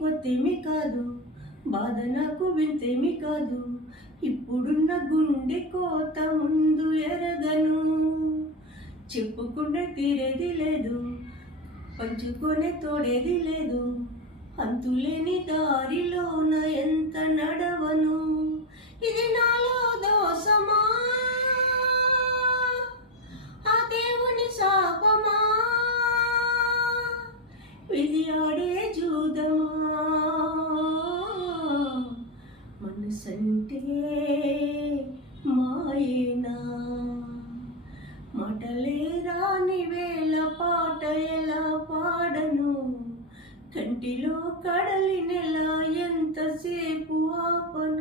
కొత్తేమి కాదు, బాధ నాకు వింతేమి కాదు. ఇప్పుడున్న గుండె కోత ముందు ఎరగను. చెప్పుకుంటే తీరేది లేదు, పంచుకొనే తోడేది లేదు. అంతులేని దారిలోన ఎంత నడవను. ఇది నాలో దోషమా, ఆ దేవుని శాపమా, విధి ఆడే జూదమా. మనసంటే మాయేనా, మాటలే రాని వేళ పాట ఎలా పాడను. కంటిలో కడలి నెల ఎంతసేపు ఆపను.